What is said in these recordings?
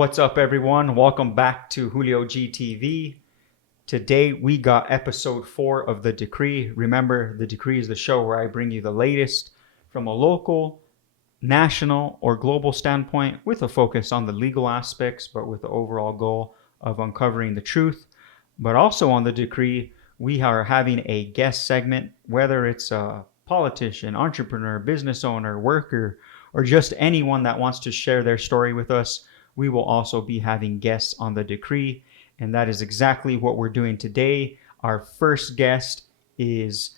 What's up, everyone? Welcome back to JulioG TV. Today we got episode 4 of The Decree. Remember, The Decree is the show where I bring you the latest from a local, national, or global standpoint with a focus on the legal aspects, but with the overall goal of uncovering the truth. But also on The Decree, we are having a guest segment, whether it's a politician, entrepreneur, business owner, worker, or just anyone that wants to share their story with us. We will also be having guests on The Decree, and that is exactly what we're doing today. Our first guest is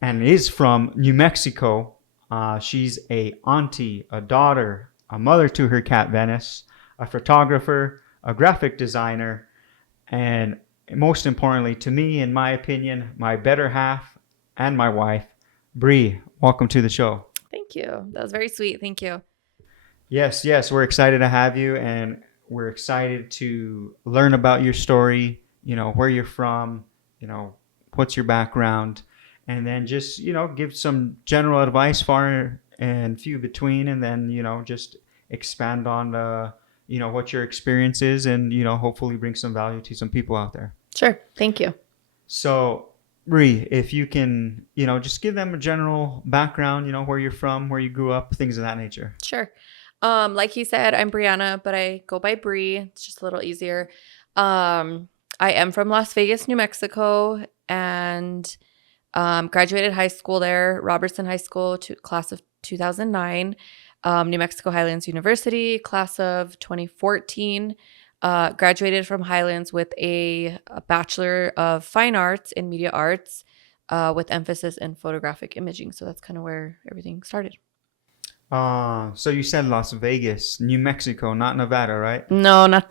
from New Mexico. She's a auntie, a daughter, a mother to her cat Venice, a photographer, a graphic designer, and most importantly to me, in my opinion, my better half and my wife, BRI. Welcome to the show. Thank you. That was very sweet. Thank you. Yes, we're excited to have you, and we're excited to learn about your story, where you're from, what's your background, and then just, give some general advice far and few between, and then, just expand on, what your experience is and, hopefully bring some value to some people out there. Sure. Thank you. So, Bree, if you can, just give them a general background, where you're from, where you grew up, things of that nature. Sure. Like he said, I'm Brianna, but I go by Bree. It's just a little easier. I am from Las Vegas, New Mexico, and graduated high school there, Robertson High School, class of 2009. New Mexico Highlands University, class of 2014. Graduated from Highlands with a Bachelor of Fine Arts in Media Arts with emphasis in photographic imaging. So that's kind of where everything started. So you said Las Vegas, New Mexico, not Nevada, right? No, not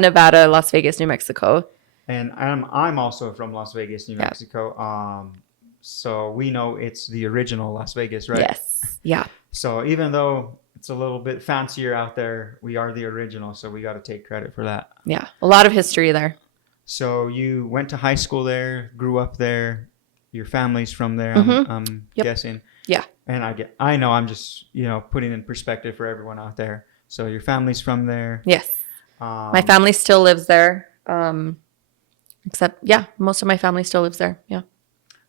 Nevada, Las Vegas, New Mexico. And I'm also from Las Vegas, New Mexico. So we know it's the original Las Vegas, right? Yes. Yeah. So even though it's a little bit fancier out there, we are the original, so we got to take credit for that. Yeah, a lot of history there. So you went to high school there, grew up there, your family's from there, Mm-hmm. I'm Yep. guessing. Yeah. And I know I'm just, putting in perspective for everyone out there. So your family's from there. Yes. My family still lives there. Most of my family still lives there. Yeah.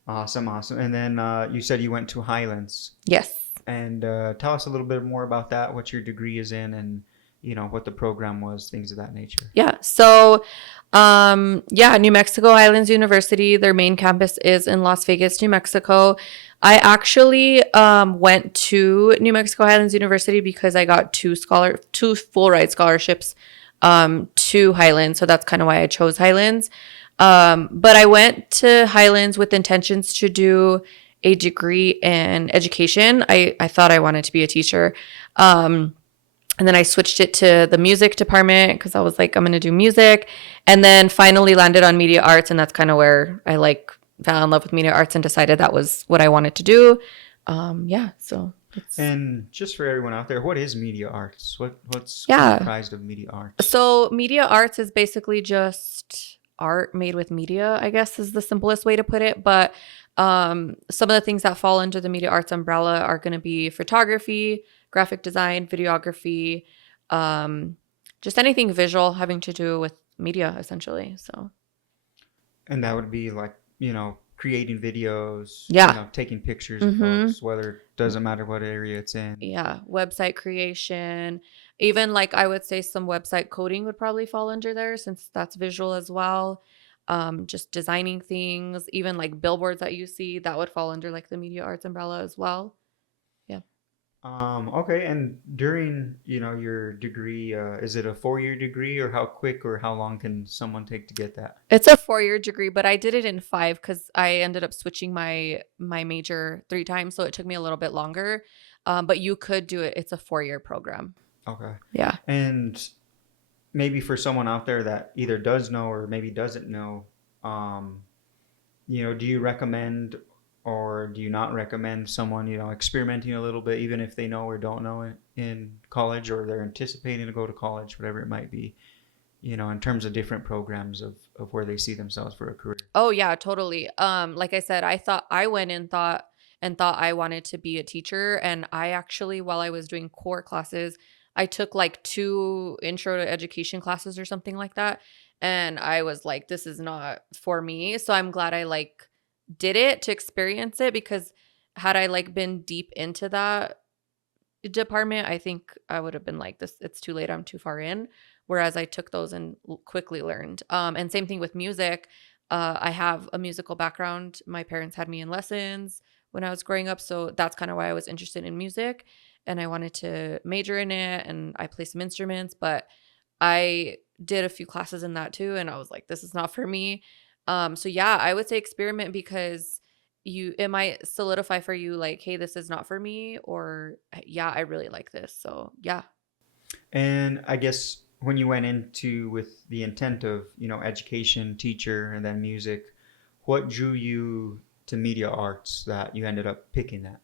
Awesome. And then you said you went to Highlands. Yes. And tell us a little bit more about that, what your degree is in, and, what the program was, things of that nature. Yeah. So, New Mexico Highlands University, their main campus is in Las Vegas, New Mexico. I actually went to New Mexico Highlands University because I got two full ride scholarships to Highlands. So that's kind of why I chose Highlands. But I went to Highlands with intentions to do a degree in education. I thought I wanted to be a teacher. And then I switched it to the music department because I was like, I'm going to do music. And then finally landed on media arts. And that's kind of where I fell in love with media arts and decided that was what I wanted to do. And just for everyone out there, what is media arts? What's comprised of media arts? So media arts is basically just art made with media, I guess is the simplest way to put it. But some of the things that fall under the media arts umbrella are going to be photography, graphic design, videography, just anything visual having to do with media, essentially. So, and that would be like, creating videos, taking pictures of folks, whether it doesn't matter what area it's in. Yeah, website creation, even I would say some website coding would probably fall under there since that's visual as well. Just designing things, even billboards that you see, that would fall under the media arts umbrella as well. Yeah. Okay. And during, your degree, is it a 4-year degree, or how quick or how long can someone take to get that? It's a 4-year degree, but I did it in 5 because I ended up switching my major 3 times. So it took me a little bit longer. But you could do it. It's a 4-year program. Okay. Yeah. And maybe for someone out there that either does know or maybe doesn't know, do you recommend or do you not recommend someone, experimenting a little bit, even if they know or don't know it in college, or they're anticipating to go to college, whatever it might be, in terms of different programs of where they see themselves for a career? Oh, yeah, totally. Like I said, I went and thought I wanted to be a teacher. And I actually, while I was doing core classes, I took like 2 intro to education classes or something like that, and I was like, this is not for me. So I'm glad I like did it to experience it, because had I like been deep into that department, I think I would have been like, this, it's too late, I'm too far in. Whereas I took those and quickly learned. And same thing with music. I have a musical background. My parents had me in lessons when I was growing up, so that's kind of why I was interested in music, and I wanted to major in it, and I play some instruments, but I did a few classes in that too, and I was like, this is not for me. So yeah, I would say experiment, because it might solidify for you like, hey, this is not for me, or yeah, I really like this. So yeah. And I guess when you went into with the intent of, education, teacher, and then music, what drew you to media arts that you ended up picking that?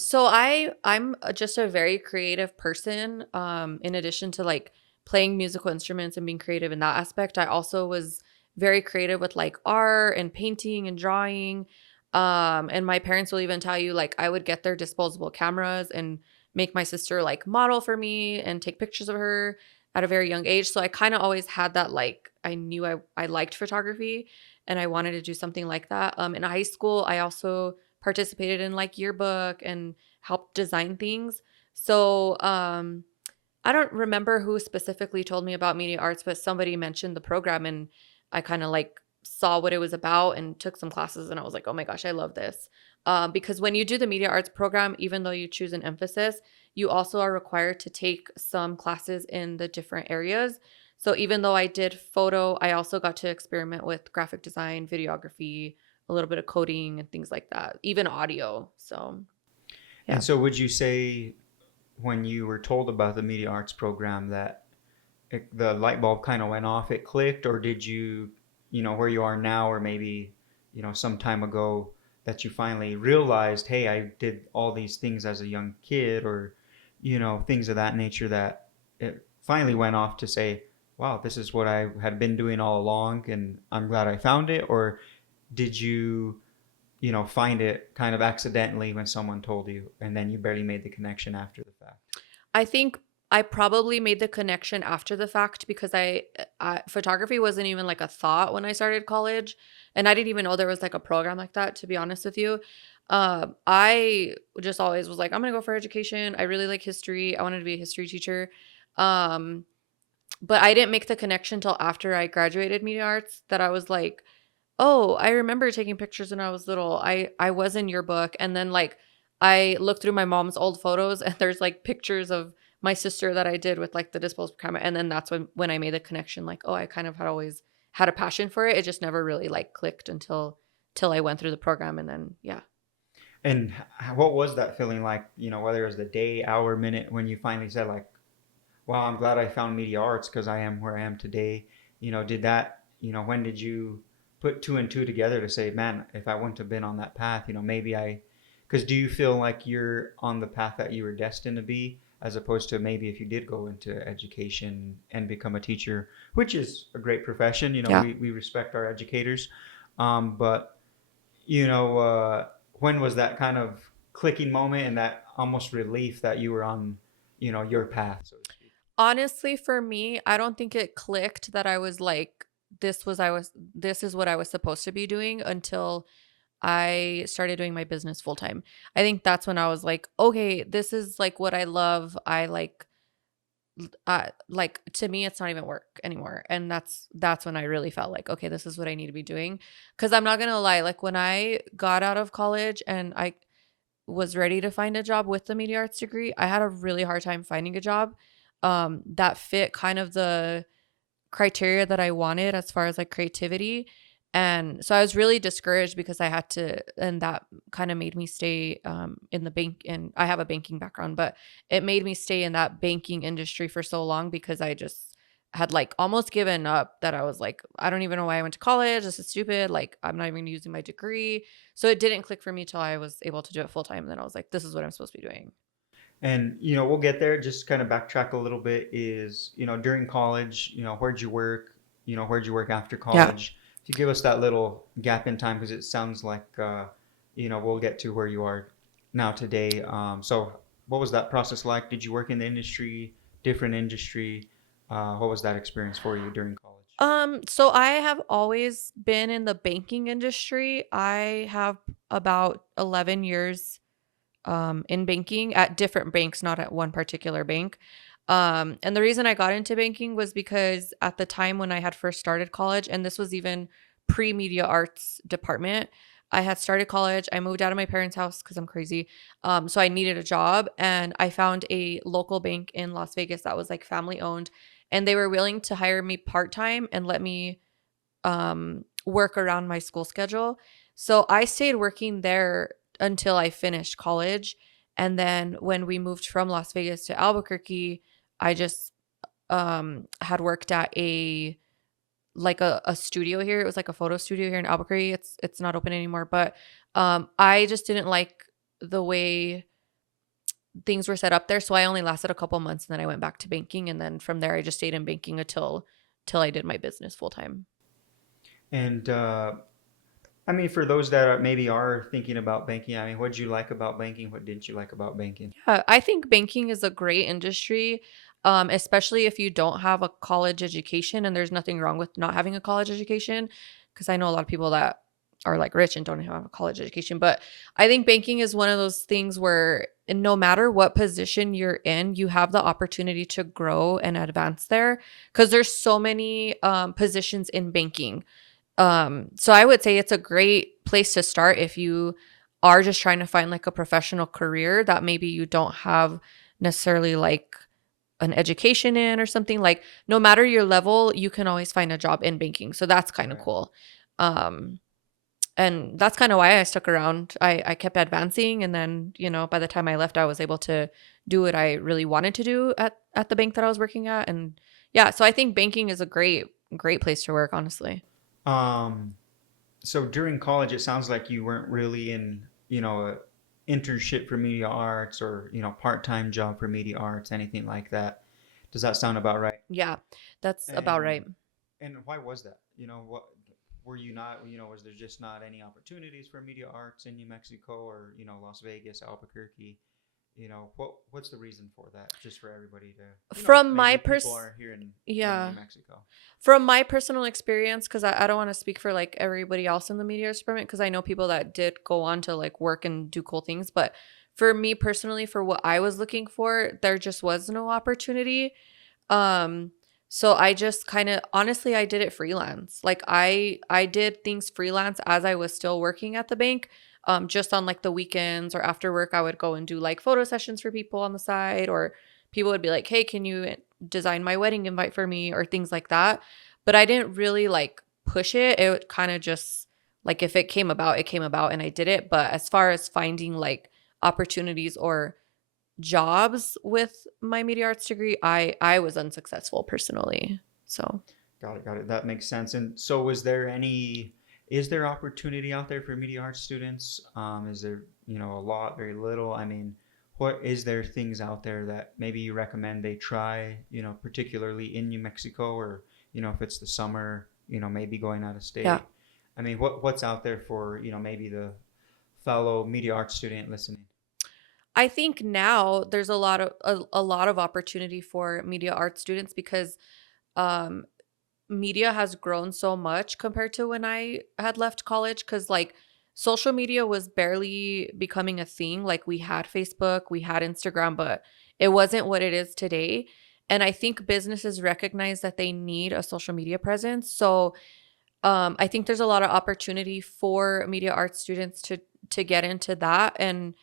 So I'm just a very creative person. In addition to like playing musical instruments and being creative in that aspect, I also was very creative with like art and painting and drawing. And my parents will even tell you like I would get their disposable cameras and make my sister like model for me and take pictures of her at a very young age. So I kind of always had that, like I knew I liked photography and I wanted to do something like that. In high school, I also participated in like yearbook and helped design things. So I don't remember who specifically told me about media arts, but somebody mentioned the program, and I kind of like saw what it was about and took some classes, and I was like, oh my gosh, I love this. Because when you do the media arts program, even though you choose an emphasis, you also are required to take some classes in the different areas. So even though I did photo, I also got to experiment with graphic design, videography, a little bit of coding and things like that, even audio. So, And yeah. so, would you say when you were told about the media arts program that the light bulb kind of went off, it clicked, or did you, where you are now, or maybe, some time ago, that you finally realized, hey, I did all these things as a young kid, or, things of that nature, that it finally went off to say, wow, this is what I had been doing all along, and I'm glad I found it? Or did you, find it kind of accidentally when someone told you, and then you barely made the connection after the fact? I think I probably made the connection after the fact, because photography wasn't even like a thought when I started college, and I didn't even know there was like a program like that. To be honest with you, I just always was like, I'm gonna go for education. I really like history. I wanted to be a history teacher, um, but I didn't make the connection till after I graduated media arts, that I was like, oh, I remember taking pictures when I was little. I was in your book, and then like I looked through my mom's old photos, and there's like pictures of my sister that I did with like the disposable camera, and then that's when I made the connection, like, oh, I kind of had always had a passion for it. It just never really like clicked until till I went through the program, and then yeah. And what was that feeling like, whether it was the day, hour, minute, when you finally said, like, wow, I'm glad I found media arts because I am where I am today? Did that, when did you put two and two together to say, man, if I wouldn't have been on that path, maybe because do you feel like you're on the path that you were destined to be, as opposed to maybe if you did go into education and become a teacher, which is a great profession, Yeah. we respect our educators. But, you know, when was that kind of clicking moment and that almost relief that you were on, your path, so to speak? Honestly, for me, I don't think it clicked that I was like, this is what I was supposed to be doing, until I started doing my business full time. I think that's when I was like, okay, this is like what I love. I like, to me it's not even work anymore. And that's when I really felt like, okay, this is what I need to be doing. Cuz I'm not going to lie, like when I got out of college and I was ready to find a job with the media arts degree, I had a really hard time finding a job that fit kind of the criteria that I wanted as far as like creativity. And so I was really discouraged, because I had to, and that kind of made me stay in the bank. And I have a banking background, but it made me stay in that banking industry for so long, because I just had like almost given up, that I was like, I don't even know why I went to college. This is stupid. Like, I'm not even using my degree. So it didn't click for me till I was able to do it full time. And then I was like, this is what I'm supposed to be doing. And we'll get there. Just kind of backtrack a little bit. Is during college, where'd you work? Where'd you work after Yeah. college? If you give us that little gap in time, because it sounds like we'll get to where you are now today. So what was that process like? Did you work in the industry, different industry? What was that experience for you during college? So I have always been in the banking industry. I have about 11 years in banking at different banks, not at one particular bank. And the reason I got into banking was because at the time when I had first started college, and this was even pre media arts department, I had started college. I moved out of my parents' house because I'm crazy. So I needed a job, and I found a local bank in Las Vegas that was like family owned, and they were willing to hire me part time and let me work around my school schedule. So I stayed working there until I finished college. And then when we moved from Las Vegas to Albuquerque, I just had worked at a studio here. It was like a photo studio here in Albuquerque. It's not open anymore, but I just didn't like the way things were set up there. So I only lasted a couple months and then I went back to banking, and then from there I just stayed in banking until till I did my business full time. And I mean, for those that maybe are thinking about banking, I mean, what did you like about banking? What didn't you like about banking? I think banking is a great industry, especially if you don't have a college education. And there's nothing wrong with not having a college education, because I know a lot of people that are like rich and don't have a college education. But I think banking is one of those things where no matter what position you're in, you have the opportunity to grow and advance there, because there's so many positions in banking. So I would say it's a great place to start if you are just trying to find like a professional career that maybe you don't have necessarily like an education in or something. Like no matter your level, you can always find a job in banking. So that's kind of Right. cool. Um, and that's kind of why I stuck around. I kept advancing, and then, by the time I left, I was able to do what I really wanted to do at the bank that I was working at. And yeah, so I think banking is a great place to work, honestly. Um, so during college, it sounds like you weren't really in, a internship for media arts or, part-time job for media arts, anything like that. Does that sound about right? Yeah, that's about And right. why was that? What were you not, was there just not any opportunities for media arts in New Mexico or, Las Vegas, Albuquerque? What's the reason for that? Just for everybody to, From my maybe people pers are here in New Yeah. Mexico. From my personal experience, because I don't want to speak for like everybody else in the media department, because I know people that did go on to like work and do cool things. But for me personally, for what I was looking for, there just was no opportunity. Um, so I just kind of honestly I did it freelance. Like I did things freelance as I was still working at the bank. Just on like the weekends or after work, I would go and do like photo sessions for people on the side, or people would be like, "Hey, can you design my wedding invite for me?" or things like that. But I didn't really like push it. It kind of just like if it came about, it came about and I did it. But as far as finding like opportunities or jobs with my media arts degree, I was unsuccessful personally. So Got it, got it. That makes sense. And so, is there opportunity out there for media arts students? Is there, a lot, very little? I mean, what is there things out there that maybe you recommend they try, particularly in New Mexico or, if it's the summer, maybe going out of yeah, state? I mean, what's out there for, maybe the fellow media arts student listening? I think now there's a lot of opportunity for media arts students, because um media has grown so much compared to when I had left college, because like social media was barely becoming a thing. Like we had Facebook, we had Instagram, but it wasn't what it is today. And I think businesses recognize that they need a social media presence. So I think there's a lot of opportunity for media arts students to get into that and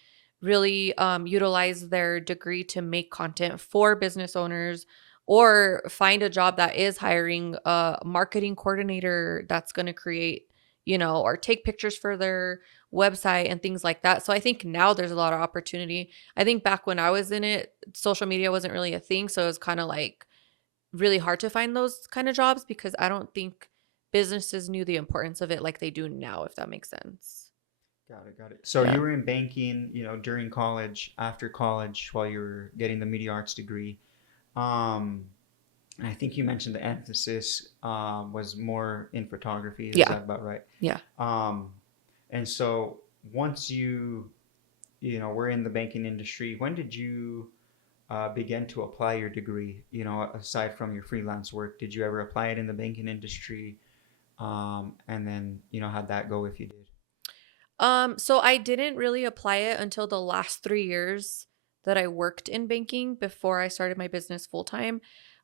really utilize their degree to make content for business owners, or find a job that is hiring a marketing coordinator that's going to create, or take pictures for their website and things like that. So I think now there's a lot of opportunity. I think back when I was in it, social media wasn't really a thing, so it was kind of like really hard to find those kind of jobs, because I don't think businesses knew the importance of it like they do now, if that makes sense. Got it, got it. So Yeah. you were in banking, during college, after college, while you were getting the media arts degree. Um, and I think you mentioned the emphasis was more in photography. Is Yeah. that about right? Yeah. Um, and so once you, we're in the banking industry. When did you begin to apply your degree? Aside from your freelance work, did you ever apply it in the banking industry? And then, how'd that go if you did? So I didn't really apply it until the last 3 years that I worked in banking before I started my business full time.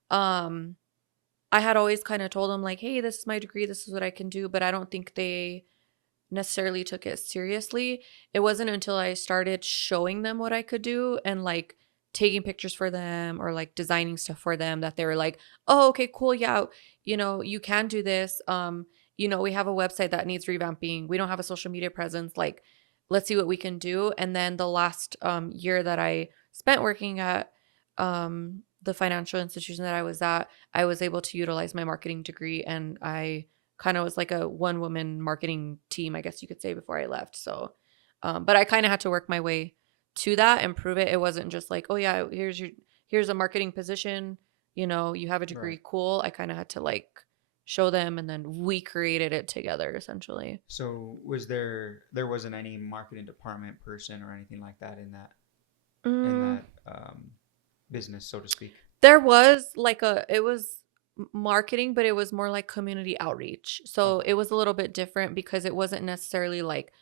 Um, I had always kind of told them like, "Hey, this is my degree. This is what I can do," but I don't think they necessarily took it seriously. It wasn't until I started showing them what I could do and like taking pictures for them or like designing stuff for them that they were like, "Oh, okay, cool. Yeah, you can do this. We have a website that needs revamping. We don't have a social media presence. Like, let's see what we can do." And then the last year that I spent working at the financial institution that I was at, I was able to utilize my marketing degree, and I kind of was like a one woman marketing team, I guess you could say, before I left. So, but I kind of had to work my way to that and prove it. It wasn't just like, oh yeah, here's a marketing position. You have a Right. degree, cool. I kind of had to like show them, and then we created it together essentially. So there wasn't any marketing department person or anything like that in Mm, that business, so to speak? there was like it was marketing, but it was more like community outreach. So Okay. it was a little bit different because it wasn't necessarily like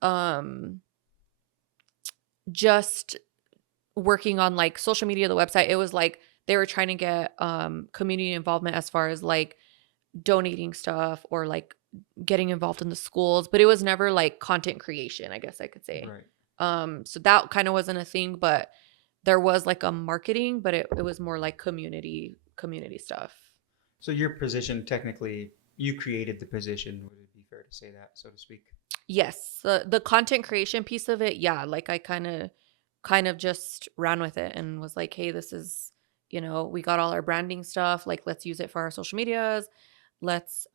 um just working on like social media, the website. It was like they were trying to get community involvement as far as like donating stuff or like getting involved in the schools, but it was never like content creation, I guess I could say. Right. So that kind of wasn't a thing, but there was like a marketing, but it was more like community stuff. So your position, technically, you created the position. Would it be fair to say that, so to speak? Yes, the content creation piece of it, yeah, like I kind of just ran with it and was like, "Hey, this is, we got all our branding stuff, like let's use it for our social medias. Let's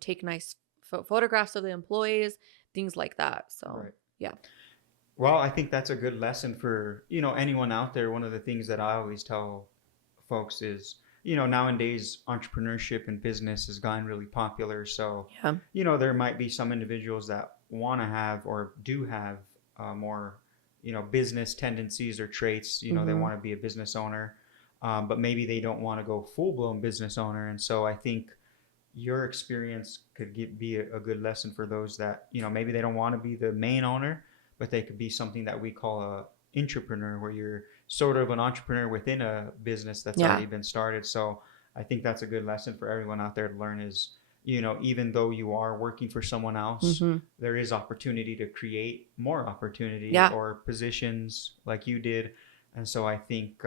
take nice photographs of the employees, things like that." So, Right. yeah. Well, I think that's a good lesson for, anyone out there. One of the things that I always tell folks is, nowadays entrepreneurship and business has gotten really popular. So, Yeah. there might be some individuals that want to have or do have more, business tendencies or traits. They Mhm. want to be a business owner, but maybe they don't want to go full blown business owner. And so I think your experience could be a good lesson for those that maybe they don't want to be the main owner, but they could be something that we call a entrepreneur, where you're sort of an entrepreneur within a business that's Yeah. already been started. So I think that's a good lesson for everyone out there to learn is, even though you are working for someone else, Mhm. there is opportunity to create more opportunity Yeah. or positions like you did. And so I think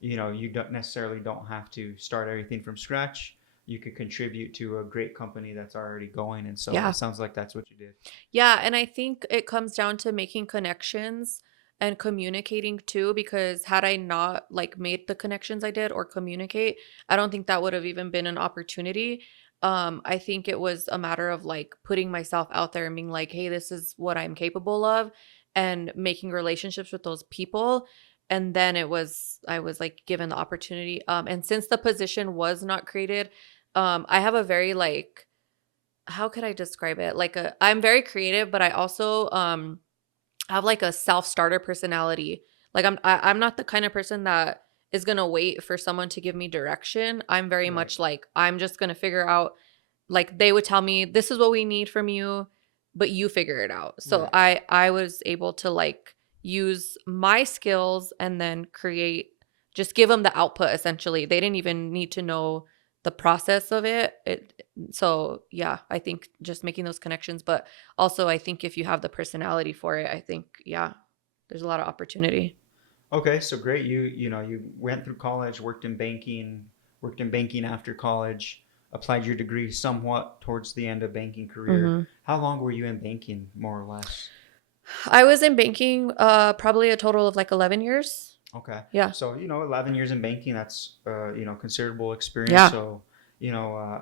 you don't necessarily don't have to start everything from scratch. You could contribute to a great company that's already going. And so Yeah. it sounds like that's what you did. Yeah, and I think it comes down to making connections and communicating too, because had I not like made the connections I did or communicate, I don't think that would have even been an opportunity. I think it was a matter of like putting myself out there and being like, "Hey, this is what I'm capable of," and making relationships with those people. And then I was like given the opportunity. And since the position was not created, I have a very like, how could I describe it? Like I'm very creative, but I also have like a self-starter personality. Like I'm not the kind of person that is going to wait for someone to give me direction. I'm very Right. much like I'm just going to figure out, like they would tell me this is what we need from you, but you figure it out. So Right. I was able to like use my skills and then create, just give them the output essentially. They didn't even need to know the process of it. So yeah, I think just making those connections, but also I think if you have the personality for it, I think yeah, there's a lot of opportunity. Okay, so great. You went through college, worked in banking after college, applied your degree somewhat towards the end of banking career. Mhm. How long were you in banking, more or less? I was in banking probably a total of like 11 years. Okay. Yeah. So, 11 years in banking, that's, considerable experience. Yeah. So,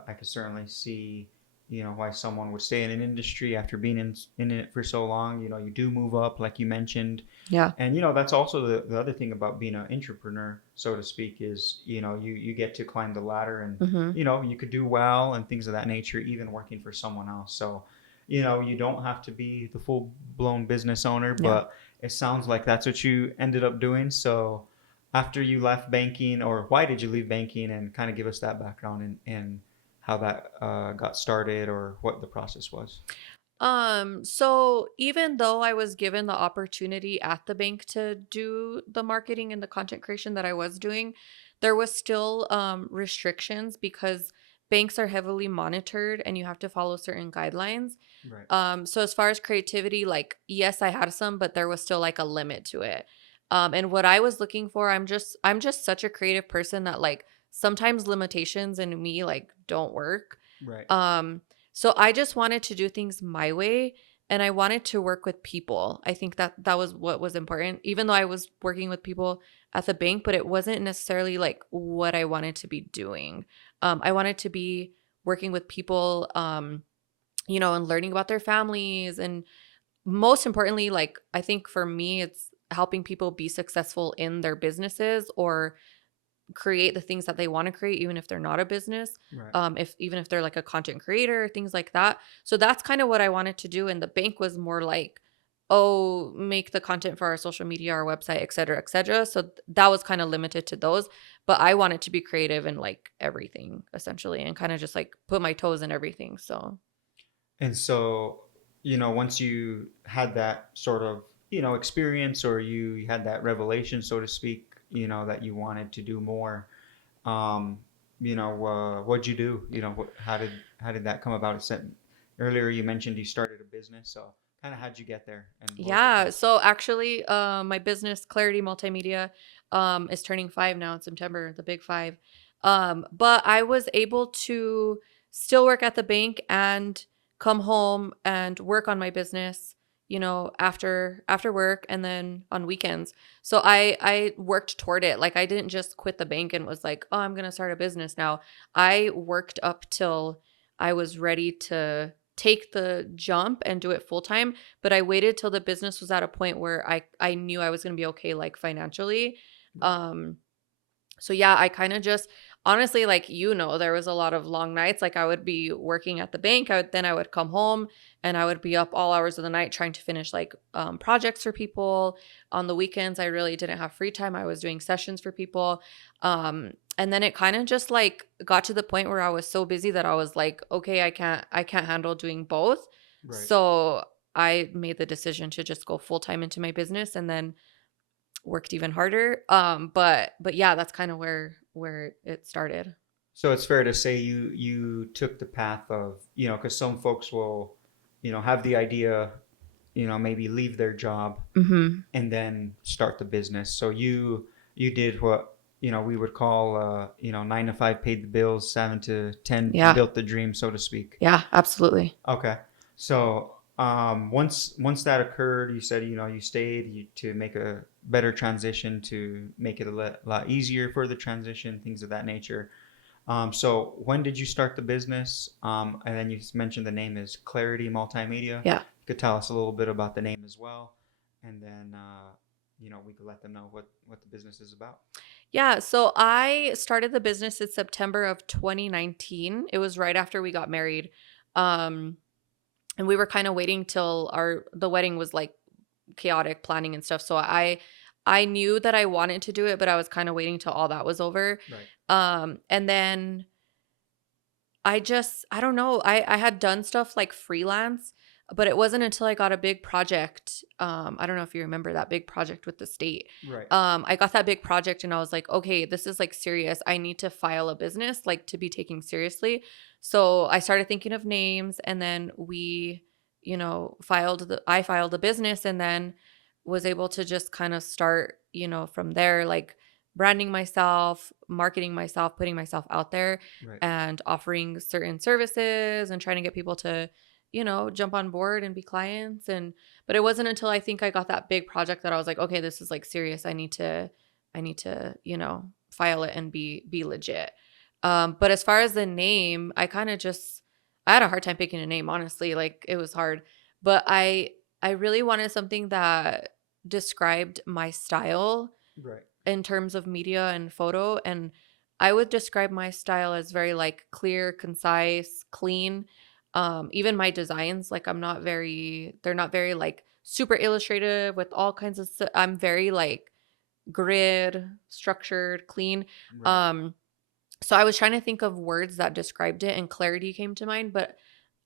I could certainly see, why someone would stay in an industry after being in it for so long. You do move up, like you mentioned. Yeah. And, that's also the other thing about being an entrepreneur, so to speak, is, you get to climb the ladder and, Mhm. you could do well and things of that nature, even working for someone else. So, you don't have to be the full blown business owner, Yeah. but it sounds like that's what you ended up doing. So after you left banking, or why did you leave banking, and kind of give us that background and how that got started or what the process was. So even though I was given the opportunity at the bank to do the marketing and the content creation that I was doing, there was still restrictions because banks are heavily monitored and you have to follow certain guidelines. Right. So as far as creativity, like yes, I had some, but there was still like a limit to it. And what I was looking for, I'm just such a creative person that like sometimes limitations in me like don't work. Right. Um, so I just wanted to do things my way and I wanted to work with people. I think that that was what was important, even though I was working with people at the bank, but it wasn't necessarily like what I wanted to be doing. I wanted to be working with people, and learning about their families. And most importantly, like I think for me, it's helping people be successful in their businesses or create the things that they want to create even if they're not a business, Right. if even if they're like a content creator, things like that. So that's kind of what I wanted to do, and the bank was more like, oh, make the content for our social media, our website, et cetera, et cetera. So that was kind of limited to those, but I wanted to be creative in like everything essentially and kind of just like put my toes in everything. So And so, once you had that sort of, experience, or you had that revelation, so to speak, that you wanted to do more, um, what'd you do? How did that come about? It said earlier you mentioned you started a business, so kind of how'd you get there, and what was the yeah, process? so actually my business Clarity Multimedia is turning 5 now in September, the big 5. But I was able to still work at the bank and come home and work on my business, after work and then on weekends. So I worked toward it. Like I didn't just quit the bank and was like, "Oh, I'm going to start a business now." I worked up till I was ready to take the jump and do it full time, but I waited till the business was at a point where I knew I was going to be okay like financially. Right. Um so yeah, I kind of just honestly, like, there was a lot of long nights. Like I would be working at the bank, I would come home and I would be up all hours of the night trying to finish like projects for people. On the weekends I really didn't have free time. I was doing sessions for people. And then it kind of just like got to the point where I was so busy that I was like, okay, I can't handle doing both. Right. So I made the decision to just go full time into my business and then worked even harder. But yeah, that's kind of where it started. So it's fair to say you took the path of, because some folks will, have the idea, maybe leave their job Mhm. and then start the business. So you did what, we would call, 9 to 5 paid the bills, 7 to 10 Yeah. built the dream, so to speak. Yeah, absolutely. Okay. So once that occurred, you said, you stayed to make a better transition, to make it a lot easier for the transition, things of that nature. So when did you start the business? And then you mentioned the name is Clarity Multimedia. Yeah. You could tell us a little bit about the name as well, and then we could let them know what the business is about. Yeah, so I started the business in September of 2019. It was right after we got married. Um and we were kind of waiting till our the wedding was like chaotic planning and stuff. So I knew that I wanted to do it, but I was kind of waiting till all that was over. Right. And then I don't know. I had done stuff like freelance, but it wasn't until I got a big project. I don't know if you remember that big project with the state. Right. I got that big project and I was like, okay, this is like serious. I need to file a business like to be taken seriously. So I started thinking of names and then I filed the business and then was able to just kind of start, from there, like branding myself, marketing myself, putting myself out there Right. and offering certain services and trying to get people to jump on board and be clients. And but it wasn't until I think I got that big project that I was like, okay, this is like serious. I need to file it and be legit. But as far as the name, I had a hard time picking a name, honestly. Like it was hard, but I really wanted something that described my style Right. in terms of media and photo. And I would describe my style as very like clear, concise, clean. Even my designs, like they're not very like super illustrative with all kinds of stuff. I'm very like grid, structured, clean. Right. So I was trying to think of words that described it, and clarity came to mind, but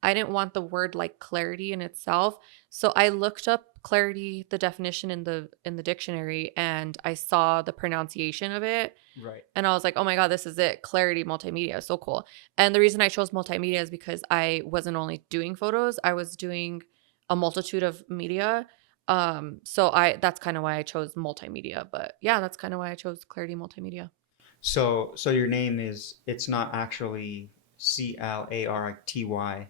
I didn't want the word like clarity in itself. So I looked up clarity, the definition in the dictionary, and I saw the pronunciation of it. Right. And I was like, oh my God, this is it. Clarity multimedia. So cool. And the reason I chose multimedia is because I wasn't only doing photos, I was doing a multitude of media. So that's kind of why I chose multimedia. But yeah, that's kind of why I chose Clarity Multimedia. So your name is, it's not actually Clarity.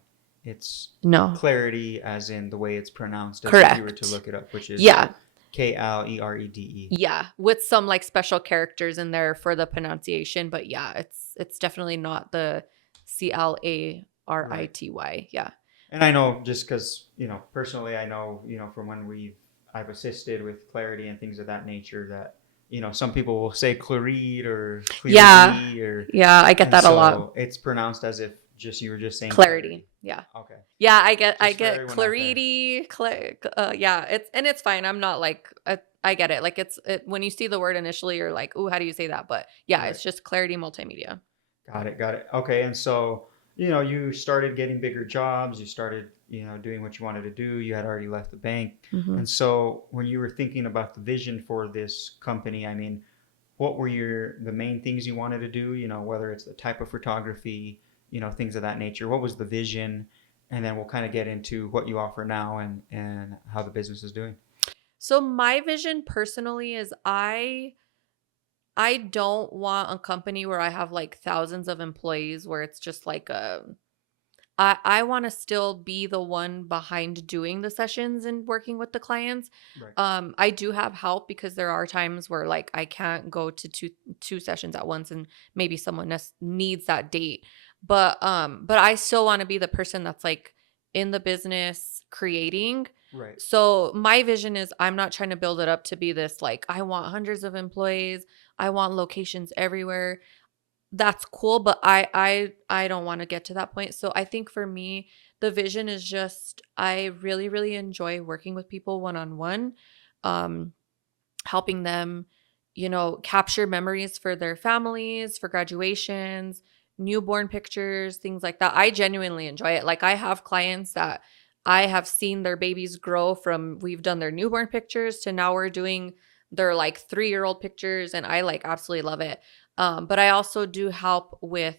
It's No. clarity as in the way it's pronounced as if you were to Correct. look it up, which is Yeah. Klerede. Yeah. With some like special characters in there for the pronunciation. But yeah, it's definitely not the Right. Clarity. Yeah. And I know just because, personally, I know, from when I've assisted with clarity and things of that nature that, some people will say Claride or Yeah. Clarity Yeah. I get and that a lot. so it's pronounced as if you were just saying Clarity. Yeah. Okay. Yeah, I Just for get everyone out there. clarity, yeah, it's fine. I'm not like I get it. Like when you see the word initially, you're like, "Ooh, how do you say that?" But yeah, Right. it's just Clarity Multimedia. Got it. Got it. Okay. And so, you started getting bigger jobs. You started, doing what you wanted to do. You had already left the bank. Hmm. And so when you were thinking about the vision for this company, I mean, what were the main things you wanted to do? Whether it's the type of photography, things of that nature. What was the vision? And then we'll kind of get into what you offer now and how the business is doing. So my vision personally is I don't want a company where I have like thousands of employees where it's just like I want to still be the one behind doing the sessions and working with the clients. Right. I do have help because there are times where like I can't go to two sessions at once, and maybe someone needs that date. But I still want to be the person that's like in the business creating. Right. So my vision is I'm not trying to build it up to be this like I want hundreds of employees, I want locations everywhere. That's cool, but I don't want to get to that point. So I think for me, the vision is just I really, really enjoy working with people one on one, helping them, capture memories for their families, for graduations, newborn pictures, things like that. I genuinely enjoy it. Like I have clients that I have seen their babies grow from we've done their newborn pictures to now we're doing their like 3-year-old pictures, and I like absolutely love it. But I also do help with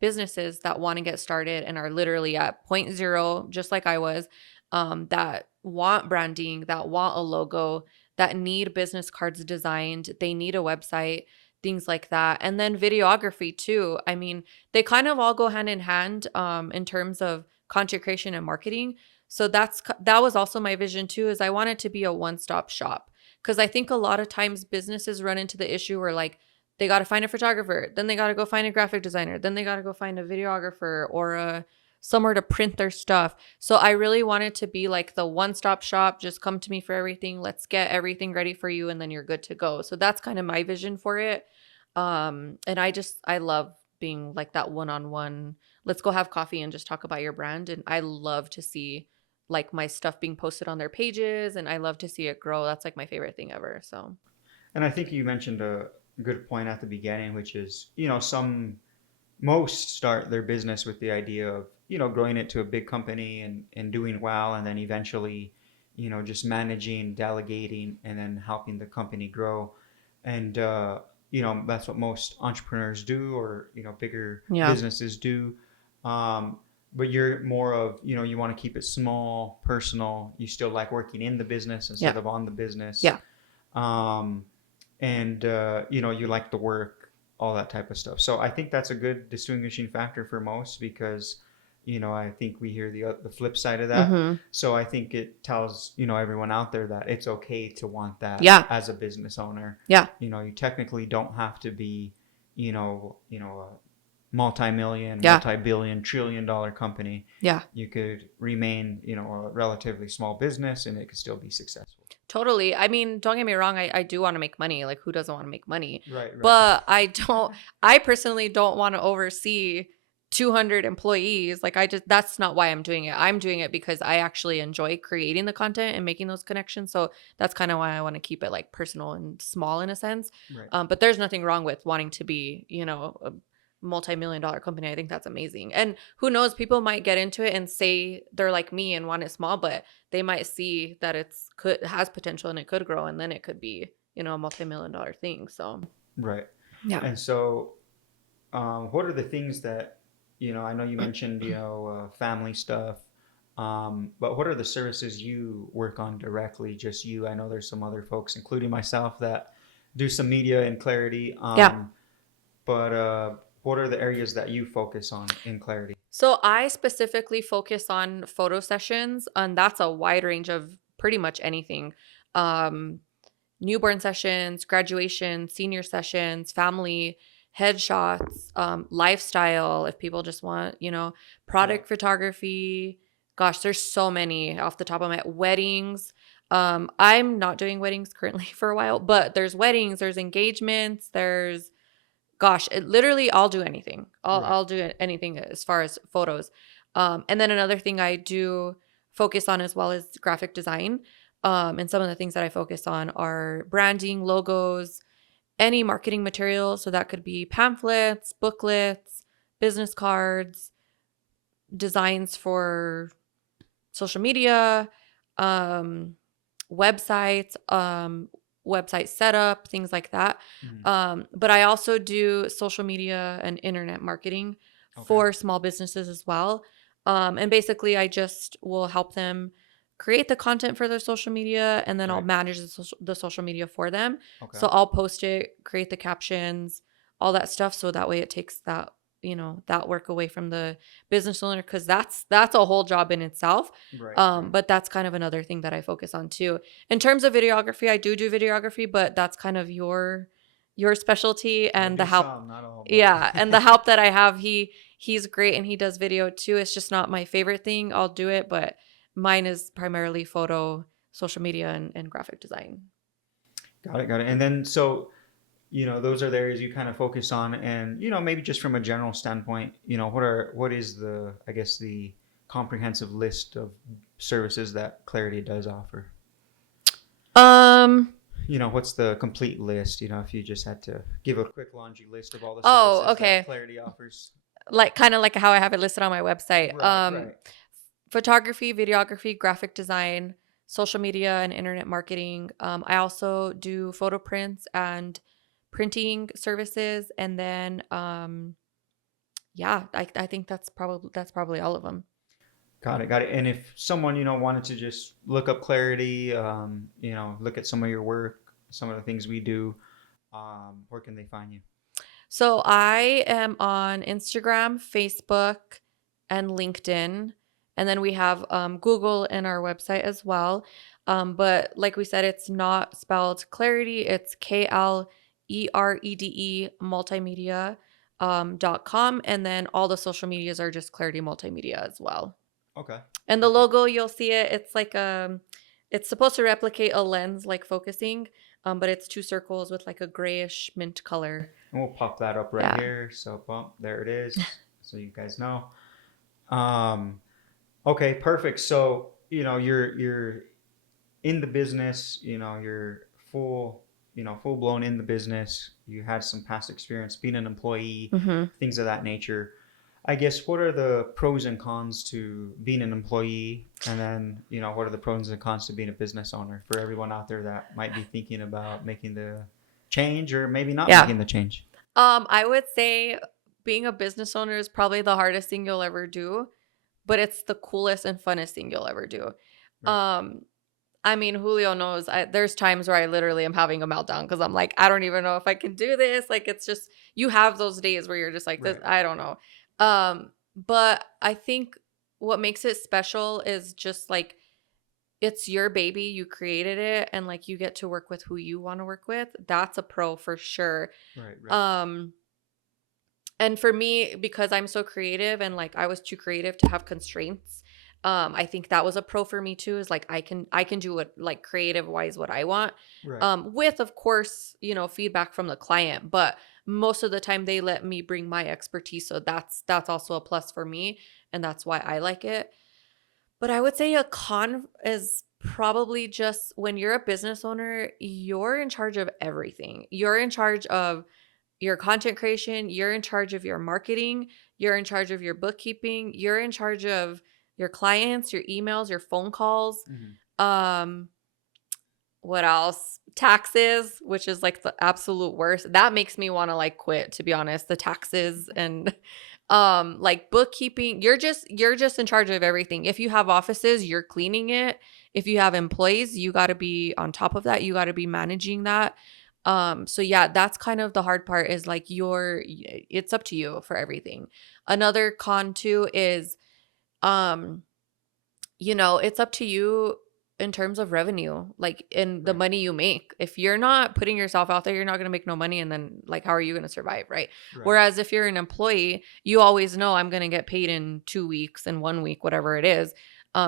businesses that want to get started and are literally at point zero, just like I was, that want branding, that want a logo, that need business cards designed, they need a website, things like that. And then videography too. I mean, they kind of all go hand in hand in terms of content creation and marketing. So that was also my vision too, is I wanted to be a one-stop shop. Because I think a lot of times businesses run into the issue where like they got to find a photographer, then they got to go find a graphic designer, then they got to go find a videographer or somewhere to print their stuff. So I really wanted to be like the one-stop shop, just come to me for everything. Let's get everything ready for you and then you're good to go. So that's kind of my vision for it. And I love being like that one-on-one. Let's go have coffee and just talk about your brand. And I love to see like my stuff being posted on their pages, and I love to see it grow. That's like my favorite thing ever. So And I think you mentioned a good point at the beginning, which is, most start their business with the idea of, growing it to a big company and doing well, and then eventually, just managing, delegating, and then helping the company grow. And, that's what most entrepreneurs do, or, bigger yeah. businesses do. But you're more of, you want to keep it small, personal. You still like working in the business instead of on the business. Yeah. Um, and you like the work, all that type of stuff. So I think that's a good distinguishing factor for most, because I think we hear the flip side of that. Mm-hmm. So I think it tells everyone out there that it's okay to want that as a business owner. Yeah. You technically don't have to be a multi-million, Yeah. multi-billion, trillion-dollar company. Yeah. You could remain a relatively small business and it could still be successful. Totally. I mean, don't get me wrong. I do want to make money. Like, who doesn't want to make money? Right. But I personally don't want to oversee 200 employees. Like that's not why I'm doing it. I'm doing it because I actually enjoy creating the content and making those connections. So that's kind of why I want to keep it like personal and small in a sense. Right. But there's nothing wrong with wanting to be, a multi-million-dollar company. I think that's amazing. And who knows, people might get into it and say they're like me and want it small, but they might see that has potential and it could grow, and then it could be, a multi-million-dollar thing. So Right. yeah. And so, what are the things that, I know you mentioned, family stuff, but what are the services you work on directly? Just you? I know there's some other folks, including myself, that do some media and Clarity. Yeah. But what are the areas that you focus on in Clarity? So I specifically focus on photo sessions, and that's a wide range of pretty much anything. Um, Newborn sessions, graduation, senior sessions, family, headshots, lifestyle, if people just want, product Right. photography. Gosh, there's so many off the top of my weddings. I'm not doing weddings currently for a while, but there's weddings, there's engagements, there's gosh, it literally I'll do anything. I'll Right. I'll do anything as far as photos. And then another thing I do focus on as well is graphic design. And some of the things that I focus on are branding, logos, any marketing material. So that could be pamphlets, booklets, business cards, designs for social media, um, websites, website setup, things like that. Mhm. But I also do social media and internet marketing Okay. for small businesses as well. And basically, I just will help them create the content for their social media, and then I'll Right. manage the social media for them. Okay. So I'll post it, create the captions, all that stuff. So that way it takes that work away from the business owner, because that's a whole job in itself. Right. Right. But that's kind of another thing that I focus on too. In terms of videography, I do videography, but that's kind of your specialty, I and the do help. some, not all, Yeah, and the but help that I have, he's great and he does video too. It's just not my favorite thing. I'll do it, but mine is primarily photo, social media, and graphic design. got it. Got it. And then so, those are the areas you kind of focus on, and maybe just from a general standpoint, what is the, I guess, the comprehensive list of services that Clarity does offer? Um. What's the complete list? If you just had to give a quick laundry list of all the Oh, services that okay. Clarity offers. Like kind of like how I have it listed on my website. Right. Right. Photography, videography, graphic design, social media, and internet marketing. I also do photo prints and printing services, and then yeah, I think that's probably all of them. Got it. Got it. And if someone, wanted to just look up Clarity, look at some of your work, some of the things we do, where can they find you? So I am on Instagram, Facebook, and LinkedIn. And then we have Google and our website as well. But like we said, it's not spelled Clarity. It's KLEREDE multimedia .com. And then all the social medias are just Clarity Multimedia as well. Okay. And the Perfect. logo, you'll see it. It's like it's supposed to replicate a lens, like focusing, but it's two circles with like a grayish mint color. And we'll pop that up right Yeah. here. So, boom, there it is. So you guys know. Um, okay, perfect. So, you're in the business. You're full blown in the business. You had some past experience being an employee, Mm-hmm. things of that nature. I guess what are the pros and cons to being an employee, and then what are the pros and cons to being a business owner for everyone out there that might be thinking about making the change or maybe not Yeah. making the change? I would say being a business owner is probably the hardest thing you'll ever do, but it's the coolest and funnest thing you'll ever do. Right. I mean, Julio knows there's times where I literally am having a meltdown because I'm like, I don't even know if I can do this. Like, it's just, you have those days where you're just like, this, Right. I don't know. But I think what makes it special is just like, it's your baby, you created it, and like you get to work with who you want to work with. That's a pro for sure. Right. Right. And for me, because I'm so creative and like I was too creative to have constraints, I think that was a pro for me too, is like I can do it like creative wise what I want. Right. With of course, feedback from the client, but most of the time they let me bring my expertise. So that's also a plus for me. And that's why I like it. But I would say a con is probably just when you're a business owner, you're in charge of everything. You're in charge of your content creation, you're in charge of your marketing, you're in charge of your bookkeeping, you're in charge of your clients, your emails, your phone calls. Mhm. Um what else? Taxes, which is like the absolute worst. That makes me want to like quit, to be honest. The taxes and like bookkeeping, you're just in charge of everything. If you have offices, you're cleaning it. If you have employees, you got to be on top of that. You got to be managing that. So yeah, that's kind of the hard part, is like it's up to you for everything. Another con too is um it's up to you in terms of revenue, like in the Right. money you make. If you're not putting yourself out there, you're not going to make no money. And then, like, how are you going to survive? Right. Right. Whereas if you're an employee, you always know I'm going to get paid in 2 weeks, in 1 week, whatever it is.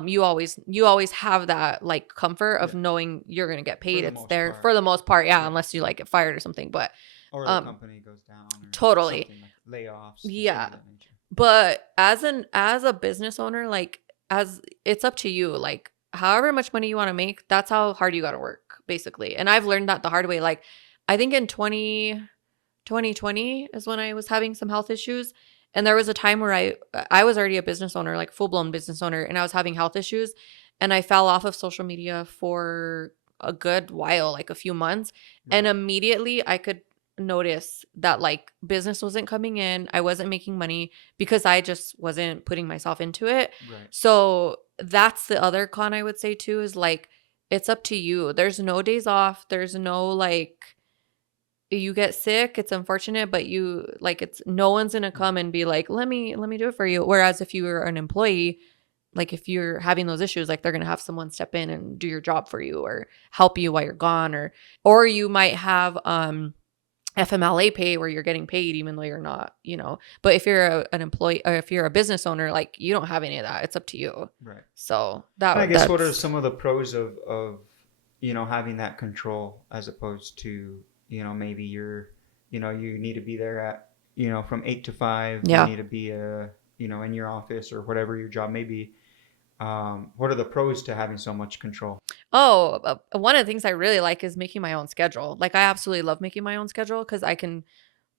You always have that like comfort of Yeah. knowing you're going to get For paid. the It's most there for part. the most part. Yeah. Yeah. Unless you like get fired or something. But Or the um, company goes down or totally. something like layoffs, things Yeah. of that nature. But as a business owner, like, as it's up to you, like however much money you want to make, that's how hard you got to work, basically. And I've learned that the hard way. Like, I think in 2020 is when I was having some health issues, and there was a time where I was already a business owner, like full-blown business owner, and I was having health issues, and I fell off of social media for a good while, like a few months, and Right. immediately I could notice that like business wasn't coming in, I wasn't making money because I just wasn't putting myself into it. Right. So that's the other con I would say too, is like it's up to you. There's no days off. There's no like, you get sick, it's unfortunate, but you like, it's no one's gonna Mhm. come and be like, let me do it for you. Whereas if you were an employee, like if you're having those issues, like they're gonna have someone step in and do your job for you or help you while you're gone, or you might have FMLA pay where you're getting paid even though you're not. But if you're an employee, or if you're a business owner, like you don't have any of that. It's up to you. Right. So And I that guess what are that's some of the pros of having that control as opposed to, maybe you need to be there at, from 8 to 5, you yeah. need to be in your office or whatever your job may be. What are the pros to having so much control? Oh, one of the things I really like is making my own schedule. Like I absolutely love making my own schedule because I can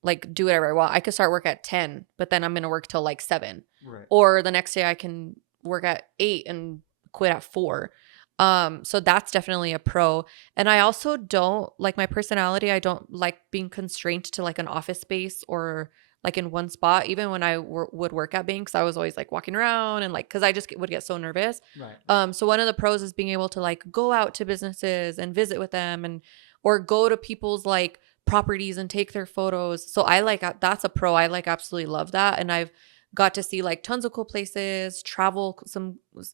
like do whatever I want. I could start work at 10, but then I'm gonna work till like 7. Right. Or the next day I can work at 8 and quit at 4. So that's definitely a pro. And I also don't like my personality. I don't like being constrained to like an office space or like in one spot. Even when I would work at banks, I was always like walking around and like, cause I just would get so nervous. Right. Right. So one of the pros is being able to like go out to businesses and visit with them, or go to people's like properties and take their photos. So I like, that's a pro. I like absolutely love that. And I've got to see like tons of cool places, travel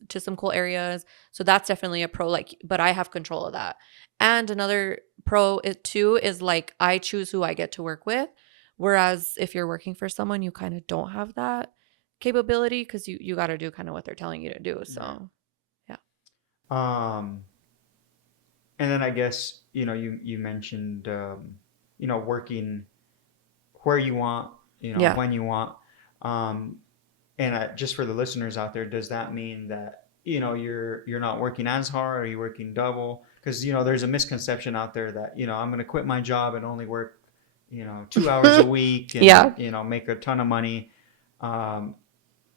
to some cool areas. So that's definitely a pro, like, but I have control of that. And another pro too is like I choose who I get to work with. Whereas if you're working for someone, you kind of don't have that capability because you got to do kind of what they're telling you to do. Right. So yeah. Um, and then I guess, you mentioned, working where you want, Yeah. when you want. Um, and just for the listeners out there, does that mean that, you're not working as hard? Are you working double? Because, there's a misconception out there that, I'm going to quit my job and only work, 2 hours a week and, Yeah. make a ton of money.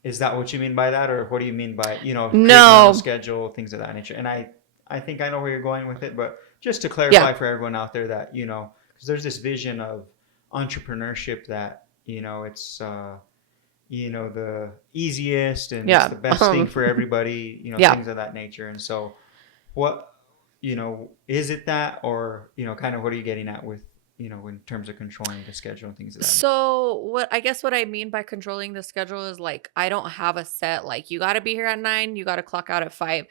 Is that what you mean by that? Or what do you mean by, creating on a No. schedule, things of that nature? And I think I know where you're going with it, but just to Yeah. clarify for everyone out there that, because there's this vision of entrepreneurship that, it's, the easiest and it's Yeah. the best thing for everybody, Yeah. things of that nature. And so what, is it that, or, kind of what are you getting at with, in terms of controlling the schedule and things of that nature? So what I mean by controlling the schedule is like I don't have a set like you got to be here at 9, you got to clock out at 5.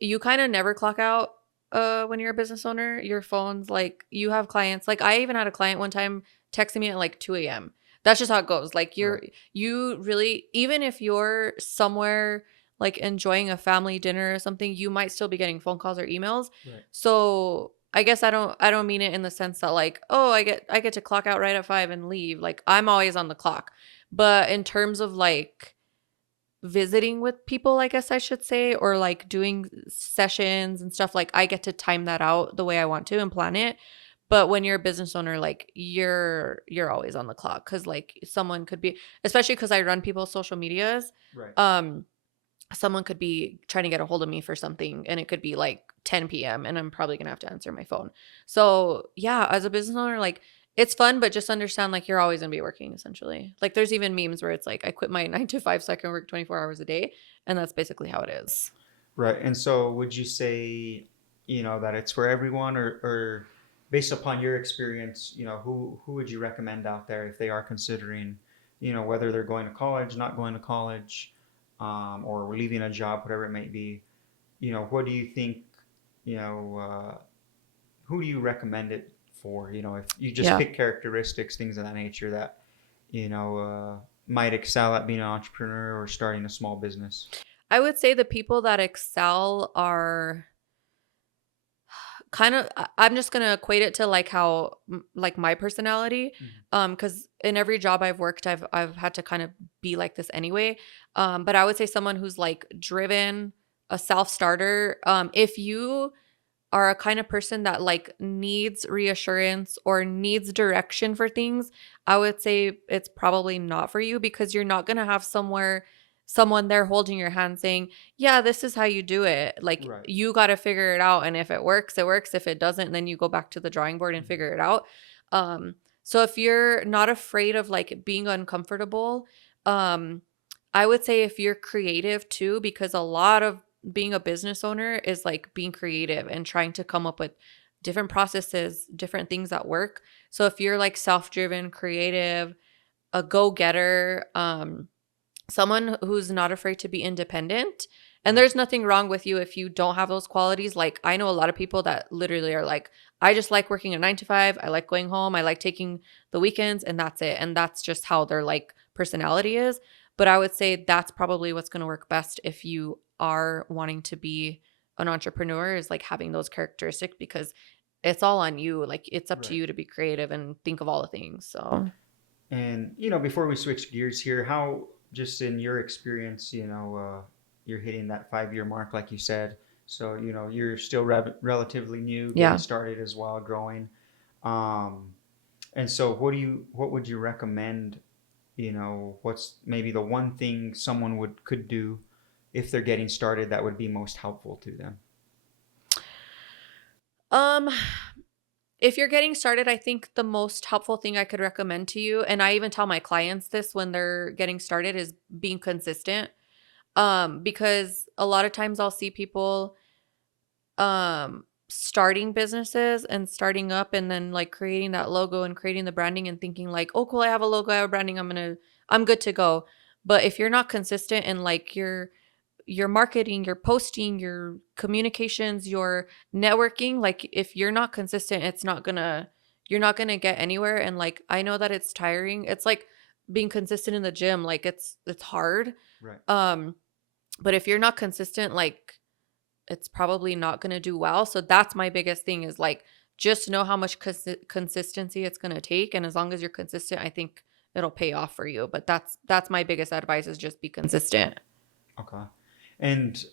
You kind of never clock out when you're a business owner. Your phone's like, you have clients. Like I even had a client one time texting me at like 2 a.m. That's just how it goes. Like Right. you really, even if you're somewhere like enjoying a family dinner or something, you might still be getting phone calls or emails. Right. So I guess I don't mean it in the sense that like, oh, I get to clock out right at 5 and leave. Like I'm always on the clock. But in terms of like visiting with people, I guess I should say, or like doing sessions and stuff, like I get to time that out the way I want to and plan it. But when you're a business owner, like you're always on the clock because like someone could be, especially because I run people's social medias. Right. Someone could be trying to get a hold of me for something and it could be like 10 p.m. and I'm probably gonna have to answer my phone. So yeah, as a business owner, like it's fun, but just understand like you're always gonna be working essentially. Like there's even memes where it's like I quit my 9 to 5 so I can work 24 hours a day. And that's basically how it is. Right. And so would you say, that it's for everyone, or based upon your experience, who would you recommend out there if they are considering, whether they're going to college, not going to college, or leaving a job, whatever it may be, what do you think, you know, who do you recommend it for? If you just Yeah. pick characteristics, things of that nature that, might excel at being an entrepreneur or starting a small business. I would say the people that excel are kind of I'm just going to equate it to like how like my personality, Mhm. cuz in every job I've worked I've had to kind of be like this anyway. But I would say someone who's like driven, a self-starter. If you are a kind of person that like needs reassurance or needs direction for things, I would say it's probably not for you because you're not going to have someone there holding your hand saying, "Yeah, this is how you do it." Like Right. you got to figure it out and if it works, it works. If it doesn't, then you go back to the drawing board and Mhm. figure it out. So if you're not afraid of like being uncomfortable, um I would say if you're creative too, because a lot of being a business owner is like being creative and trying to come up with different processes, different things that work. So if you're like self-driven, creative, a go-getter, someone who's not afraid to be independent, and Right. there's nothing wrong with you if you don't have those qualities. Like I know a lot of people that literally are like, I just like working a 9 to 5, I like going home, I like taking the weekends and that's it. And that's just how their like personality is. But I would say that's probably what's going to work best if you are wanting to be an entrepreneur, is like having those characteristics, because it's all on you. Like it's up to Right. you to be creative and think of all the things. So And before we switch gears here, how just in your experience, you're hitting that 5 year mark, like you said. So you're still relatively new, getting yeah. started as well, growing. Um, and so, what would you recommend? What's maybe the one thing someone could do if they're getting started that would be most helpful to them? Um If you're getting started, I think the most helpful thing I could recommend to you, and I even tell my clients this when they're getting started, is being consistent. Because a lot of times I'll see people starting businesses and starting up and then like creating that logo and creating the branding and thinking like, oh cool, I have a logo, I have branding, I'm good to go. But if you're not consistent in like your marketing, your posting, your communications, your networking, like if you're not consistent, you're not gonna get anywhere. And like I know that it's tiring. It's like being consistent in the gym, like it's hard. Right. Um, but if you're not consistent, like it's probably not gonna do well. So that's my biggest thing, is like just know how much consistency it's gonna take. And as long as you're consistent, I think it'll pay off for you. But that's my biggest advice, is just be consistent. Okay. And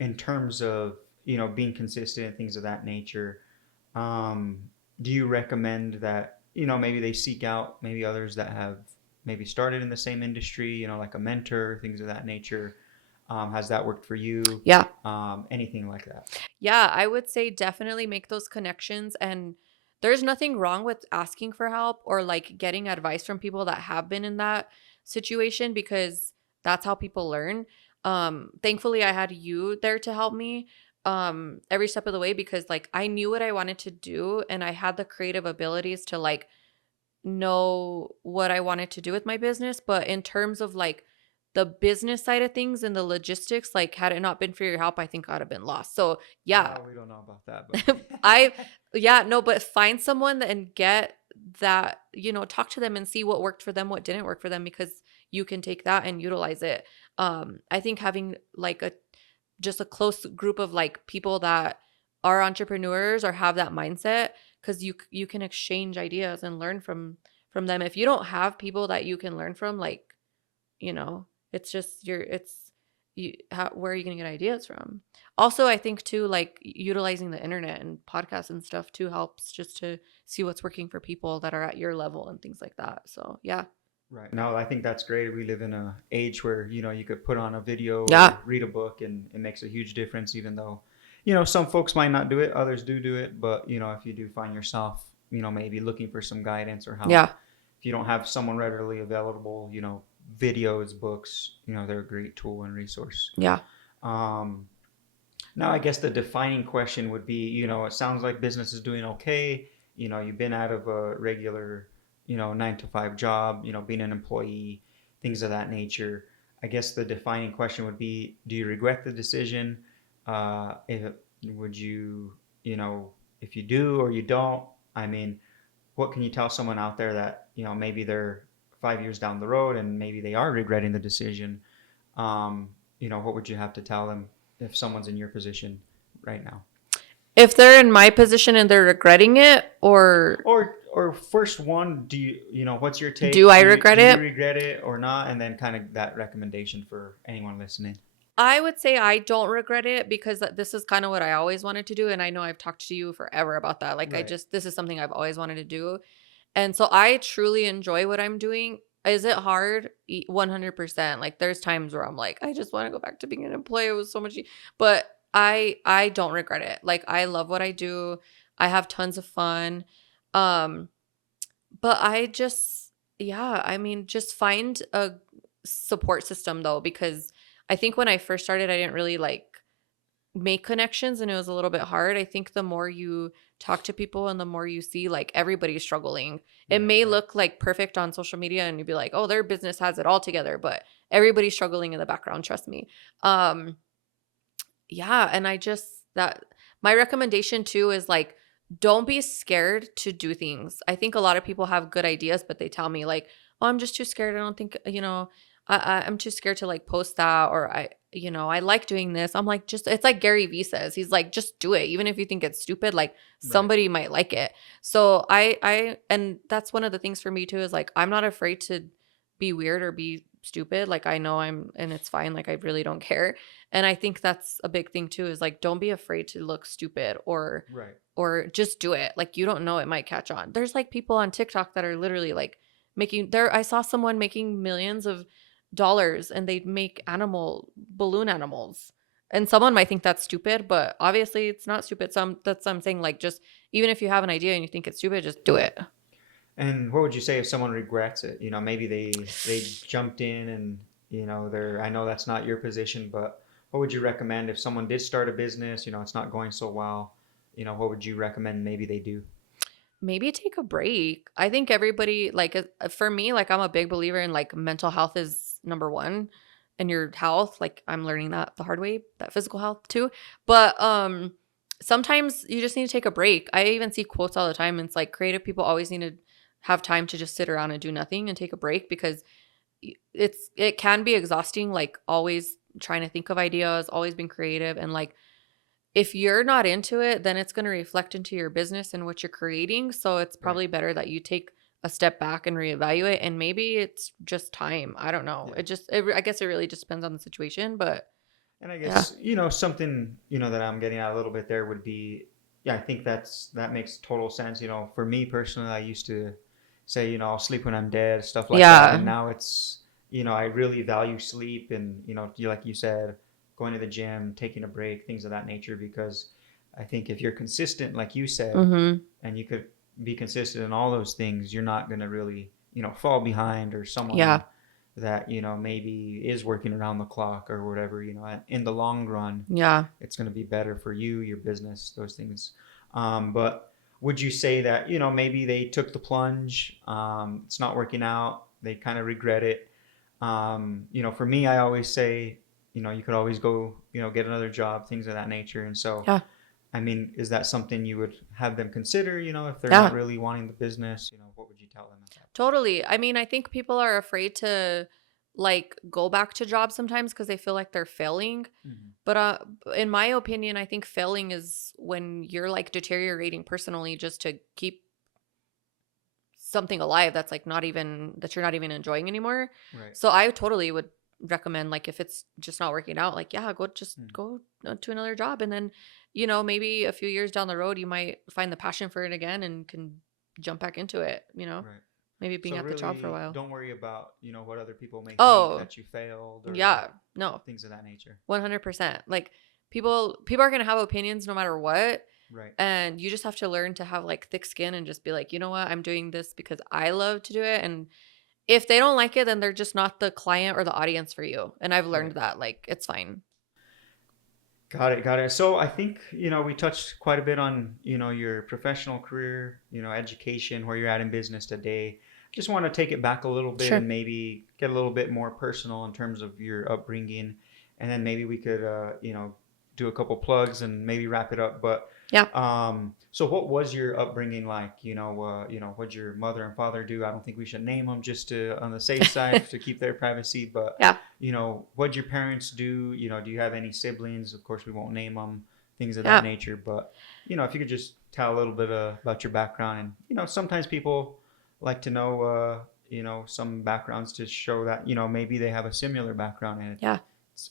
in terms of being consistent and things of that nature, do you recommend that maybe they seek out maybe others that have maybe started in the same industry, like a mentor, things of that nature? Has that worked for you? Yeah. Anything like that? Yeah, I would say definitely make those connections. And there's nothing wrong with asking for help or like getting advice from people that have been in that situation, because that's how people learn. Thankfully I had you there to help me every step of the way, because like I knew what I wanted to do and I had the creative abilities to like know what I wanted to do with my business. But in terms of like the business side of things and the logistics, like had it not been for your help, I think I'd have been lost. So yeah, Well, we don't know about that, but I, yeah, no, but find someone and get that, talk to them and see what worked for them, what didn't work for them, because you can take that and utilize it. I think having like just a close group of like people that are entrepreneurs or have that mindset, because you can exchange ideas and learn from them. If you don't have people that you can learn from, like, it's just where are you going to get ideas from? Also, I think too, like utilizing the internet and podcasts and stuff too helps just to see what's working for people that are at your level and things like that. So yeah. Right. No, I think that's great. We live in a age where, you could put on a video Yeah. or read a book and it makes a huge difference, even though, some folks might not do it, others do it. But, if you do find yourself, maybe looking for some guidance or help, Yeah. if you don't have someone readily available, videos, books, they're a great tool and resource. Yeah. Um, Now, I guess the defining question would be, it sounds like business is doing okay. You've been out of a regular, 9 to 5 job, being an employee, things of that nature. I guess the defining question would be, do you regret the decision? If would you, if you do or you don't, I mean, what can you tell someone out there that, maybe they're 5 years down the road and maybe they are regretting the decision? What would you have to tell them if someone's in your position right now? If they're in my position and they're regretting it, or Or first one, do what's your take? do I regret Do you it? regret it or not? And then kind of that recommendation for anyone listening. I would say I don't regret it because this is kind of what I always wanted to do. And I know I've talked to you forever about that. Like, Right. this is something I've always wanted to do. And so I truly enjoy what I'm doing. Is it hard? 100%. Like, there's times where I'm like, I just want to go back to being an employee. It was so much, but I don't regret it. Like, I love what I do. I have tons of fun. Um, but yeah, I mean, just find a support system though, because I think when I first started, I didn't really like make connections and it was a little bit hard. I think the more you talk to people and the more you see like everybody's struggling, it Right. may Right. look like perfect on social media and you'd be like, oh, their business has it all together, but everybody's struggling in the background, trust me. Um, yeah, and that my recommendation too is like don't be scared to do things. I think a lot of people have good ideas, but they tell me like, "Oh, I'm just too scared. I don't think, I'm too scared to like post that or I like doing this." I'm like, just it's like Gary Vee says. He's like, "Just do it even if you think it's stupid, like Right. somebody might like it." So I and that's one of the things for me too is like I'm not afraid to be weird or be stupid. Like I know and it's fine. Like I really don't care. And I think that's a big thing too is like don't be afraid to look stupid Right. or just do it. Like you don't know it might catch on. There's like people on TikTok that are literally like making there I saw someone making millions of dollars and they make balloon animals. And someone might think that's stupid, but obviously it's not stupid. That's what I'm saying like just even if you have an idea and you think it's stupid, just do it. And what would you say if someone regrets it? Maybe they jumped in and they're. I know that's not your position, but what would you recommend if someone did start a business? It's not going so well. What would you recommend maybe they do? Maybe take a break. I think everybody like for me, like I'm a big believer in like mental health is number one and your health. Like I'm learning that the hard way, that physical health too. But sometimes you just need to take a break. I even see quotes all the time. It's like creative people always need to have time to just sit around and do nothing and take a break because it can be exhausting, like always trying to think of ideas, always being creative and like if you're not into it, then it's going to reflect into your business and what you're creating. So it's Right. probably better that you take a step back and reevaluate. And maybe it's just time. I don't know. Yeah. I guess it really just depends on the situation. But And I yeah. guess, something, that I'm getting at a little bit there would be, yeah, I think that makes total sense. For me personally, I used to say, I'll sleep when I'm dead, stuff like that. And Yeah. now it's, I really value sleep and, like you said, going to the gym, taking a break, things of that nature, because I think if you're consistent, like you said, Mm-hmm. and you could be consistent in all those things, you're not going to really, fall behind or Yeah. someone that maybe is working around the clock or whatever, in the long run Yeah. it's going to be better for you, your business, those things. But would you say that maybe they took the plunge, it's not working out, they kind of regret it? For me, I always say you could always go get another job, things of that nature. And so Yeah. I mean, is that something you would have them consider, if they're not Yeah. really wanting the business, what would you tell them at that point? Totally. I mean, I think people are afraid to like go back to jobs sometimes because they feel like they're failing. Mhm. But in my opinion, I think failing is when you're like deteriorating personally just to keep something alive that's like not even that you're not even enjoying anymore. Right. So I totally would recommend, like, if it's just not working out, like, yeah, Mhm. go to another job, and then, you know, maybe a few years down the road you might find the passion for it again and can jump back into it, you know, Right. maybe being So at the job for a really, while. don't worry about, what other people may think Oh, that you failed or yeah, no, things of that nature. 100%. Like, people are going to have opinions no matter what. Right. And you just have to learn to have like thick skin and just be like, you know what, I'm doing this because I love to do it. And if they don't like it, then they're just not the client or the audience for you. And I've learned Right. that, like, it's fine. Got it. Got it. So I think, we touched quite a bit on, your professional career, education, where you're at in business today. Just want to take it back a little bit Sure. and maybe get a little bit more personal in terms of your upbringing. And then maybe we could, do a couple plugs and maybe wrap it up. But Yeah. so what was your upbringing like? What'd your mother and father do? I don't think we should name them just to on the safe side to keep their privacy. But Yeah. what'd your parents do? Do you have any siblings? Of course, we won't name them, things of that Yeah. nature. But if you could just tell a little bit about your background, and sometimes people like to know, some backgrounds to show that maybe they have a similar background and Yeah.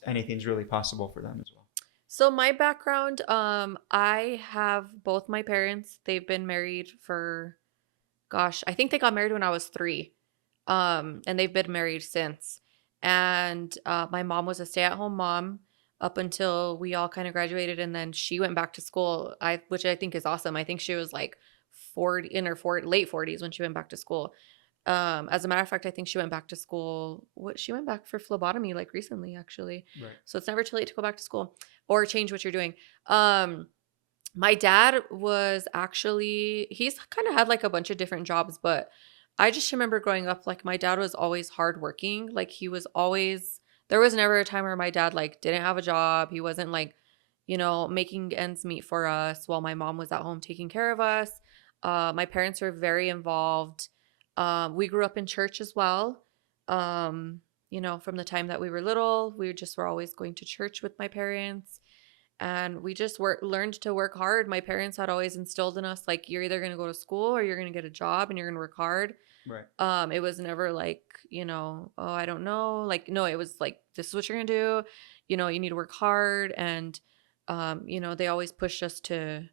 anything's really possible for them as well. So my background, I have both my parents. They've been married for, gosh, I think they got married when I was 3. And they've been married since. And my mom was a stay-at-home mom up until we all kind of graduated, and then she went back to school. Which I think is awesome. I think she was like 40 in her late 40s when she went back to school. As a matter of fact, I think she went back to school. She went back for phlebotomy like recently, actually. Right. So it's never too late to go back to school or change what you're doing. Um, my dad was actually, he's kind of had like a bunch of different jobs, but I just remember growing up, like my dad was always hardworking. Like he was always, there was never a time where my dad like didn't have a job. He wasn't like, making ends meet for us while my mom was at home taking care of us. My parents were very involved. We grew up in church as well. From the time that we were little, we just were always going to church with my parents. And we just learned to work hard. My parents had always instilled in us, like, you're either going to go to school or you're going to get a job and you're going to work hard. Right. It was never like, oh, I don't know. Like, no, it was like, this is what you're going to do. You need to work hard. And, they always pushed us to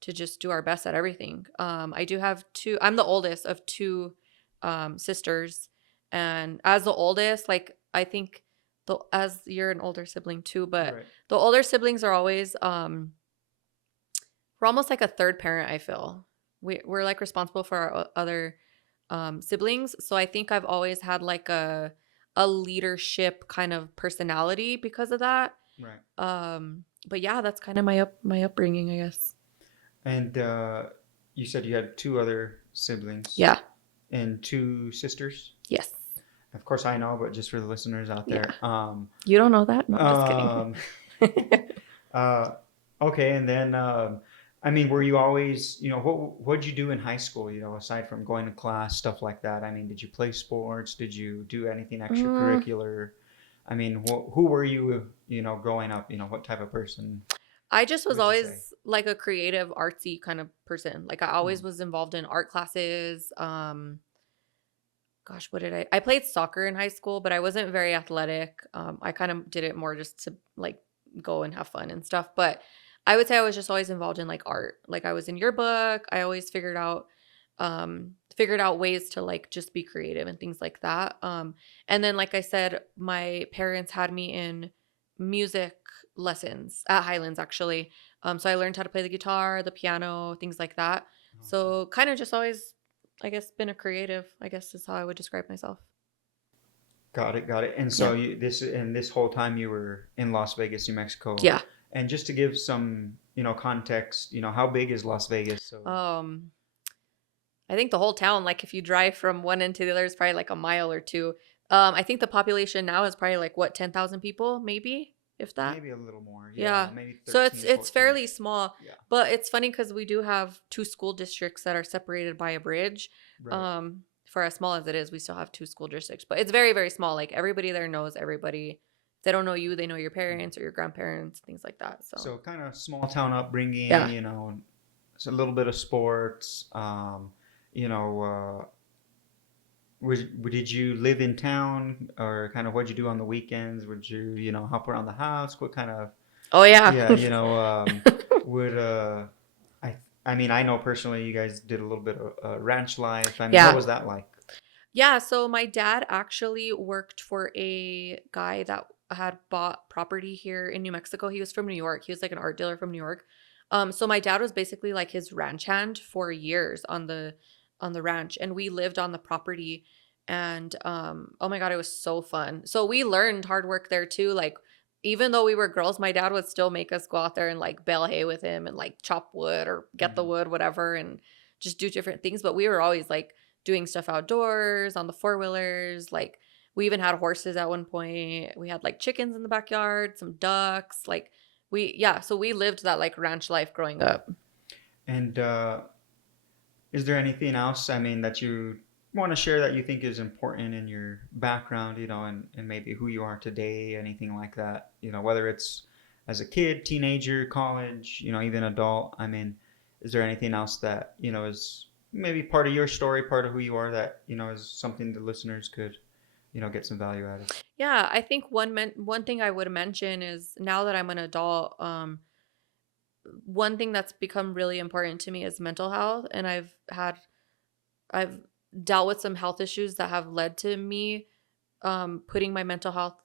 just do our best at everything. I do have I'm the oldest of 2 sisters. And as the oldest, like, I think as you're an older sibling too, but Right. the older siblings are always we're almost like a third parent. I feel we're like responsible for our other siblings. So I think I've always had like a leadership kind of personality because of that. Right. But yeah, that's kind of my upbringing, I guess. And you said you had 2 other siblings. Yeah. And 2 sisters. Yes. Of course, I know, but just for the listeners out there. You don't know that? No, I'm just kidding. Okay, and then I mean, were you always, what'd you do in high school? Aside from going to class, stuff like that. I mean, did you play sports? Did you do anything extracurricular? I mean, who were you, growing up? What type of person I just was would you say? always like a creative, artsy kind of person. Like I always was involved in art classes. Gosh, what did I played soccer in high school, but I wasn't very athletic. I kind of did it more just to like go and have fun and stuff. But I would say I was just always involved in like art. Like I was in yearbook. I always figured out ways to like just be creative and things like that. And then like I said, my parents had me in music lessons at Highlands actually. So I learned how to play the guitar, the piano, things like that. Awesome. So kind of just always, I guess, been a creative, I guess is how I would describe myself. Got it, got it. And so this whole time you were in Las Vegas, New Mexico. Yeah. And just to give some, context, how big is Las Vegas? So I think the whole town, like if you drive from one end to the other, is probably like a mile or 2. I think the population now is probably like 10,000 people, maybe, if that. Maybe a little more. Yeah. Maybe 13, so it's 14. fairly small. Yeah. But it's funny because we do have 2 school districts that are separated by a bridge. Right. for as small as it is, we still have 2 school districts, but it's very, very small. Like everybody there knows everybody. If they don't know you, they know your parents or your grandparents, things like that. So So kind of small town upbringing, yeah. it's a little bit of sports. You know, did you live in town, or kind of what'd you do on the weekends? Would you, help around the house? What kind of, Oh yeah. yeah, would I mean, I know personally you guys did a little bit of ranch life. I mean, what Yeah. was that like? Yeah, so my dad actually worked for a guy that had bought property here in New Mexico. He was from New York. He was like an art dealer from New York. So my dad was basically like his ranch hand for years on the ranch, and we lived on the property. And oh my God, it was so fun. So we learned hard work there too. Like even though we were girls, my dad would still make us go out there and like bale hay with him and like chop wood or get the Mhm. wood, whatever, and just do different things. But we were always like doing stuff outdoors on the four-wheelers. Like we even had horses at one point. We had like chickens in the backyard, some ducks. Like yeah, so we lived that like ranch life growing up. And is there anything else, I mean, that you want to share that you think is important in your background, and maybe who you are today, anything like that, whether it's as a kid, teenager, college, even adult? I mean, is there anything else that, is maybe part of your story, part of who you are that, is something the listeners could, get some value out of? Yeah, I think one thing I would mention is now that I'm an adult, one thing that's become really important to me is mental health, and I've dealt with some health issues that have led to me putting my mental health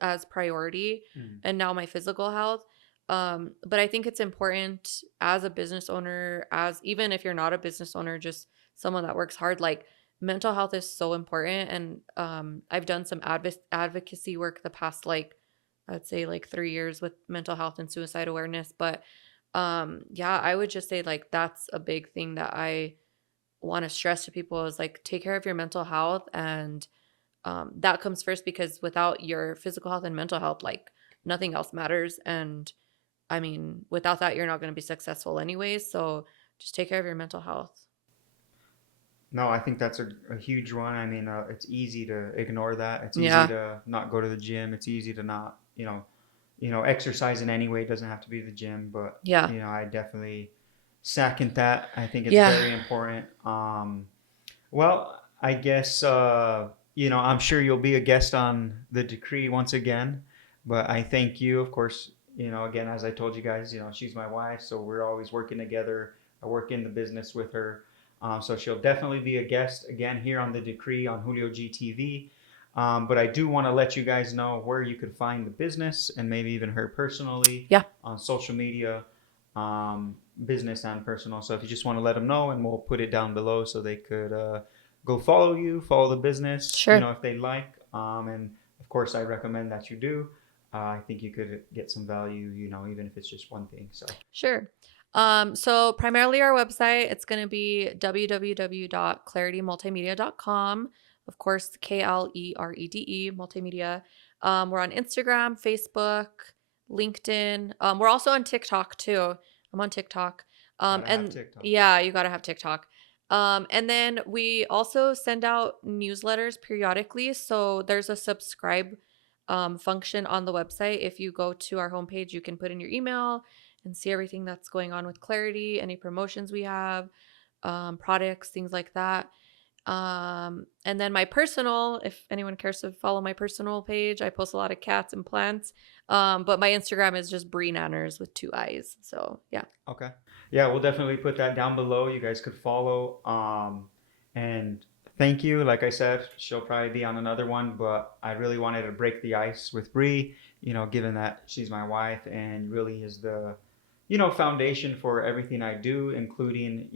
as priority, Mm. and now my physical health. But I think it's important as a business owner, as even if you're not a business owner, just someone that works hard, like mental health is so important. And I've done some advocacy work the past, like, I'd say like 3 years with mental health and suicide awareness. But yeah, I would just say like that's a big thing that I want to stress to people is like take care of your mental health, and that comes first, because without your physical health and mental health, like nothing else matters. And I mean, without that, you're not going to be successful anyways. So just take care of your mental health. No, I think that's a huge one. I mean, it's easy to ignore that. It's easy Yeah. to not go to the gym. It's easy to not, exercise in any way. It doesn't have to be the gym, but Yeah. I definitely second that. I think it's Yeah. very important. Well, I guess I'm sure you'll be a guest on the decree once again, but I thank you, of course. Again, as I told you guys, she's my wife, so we're always working together. I work in the business with her, so she'll definitely be a guest again here on the decree on JulioG TV. But I do want to let you guys know where you could find the business and maybe even her personally Yeah. on social media, business and personal. So if you just want to let them know, and we'll put it down below so they could go follow you, follow the business, Sure. if they like. And of course, I recommend that you do. I think you could get some value, even if it's just one thing. So Sure. So primarily our website, it's going to be www.claritymultimedia.com. Of course, KLEREDE multimedia. We're on Instagram, Facebook, LinkedIn. We're also on TikTok too. I'm on TikTok. gotta have And TikTok. yeah, you got to have TikTok. And then we also send out newsletters periodically. So there's a subscribe function on the website. If you go to our homepage, you can put in your email and see everything that's going on with Clarity, any promotions we have, products, things like that. And then my personal, if anyone cares to follow my personal page, I post a lot of cats and plants. But my Instagram is just Bree Nanners with 2 I's. So yeah. Okay. Yeah, we'll definitely put that down below. You guys could follow. And thank you. Like I said, she'll probably be on another one, but I really wanted to break the ice with Bree, given that she's my wife and really is the, foundation for everything I do, including,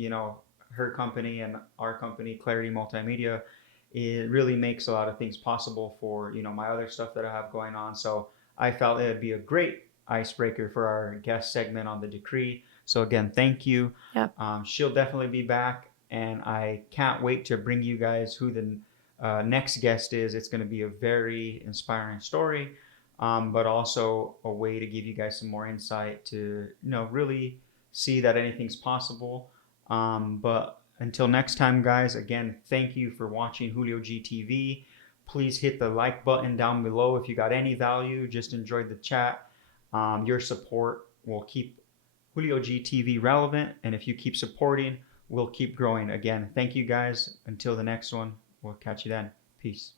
her company and our company, Clarity Multimedia. It really makes a lot of things possible for, my other stuff that I have going on. So I felt it'd be a great icebreaker for our guest segment on the decree. So again, thank you. Yeah. She'll definitely be back, and I can't wait to bring you guys who the next guest is. It's going to be a very inspiring story, but also a way to give you guys some more insight to really see that anything's possible. But Until next time, guys, again, thank you for watching JulioG TV. Please hit the like button down below if you got any value. Just enjoyed the chat. Your support will keep JulioG TV relevant, and if you keep supporting, we'll keep growing. Again, thank you guys. Until the next one, we'll catch you then. Peace.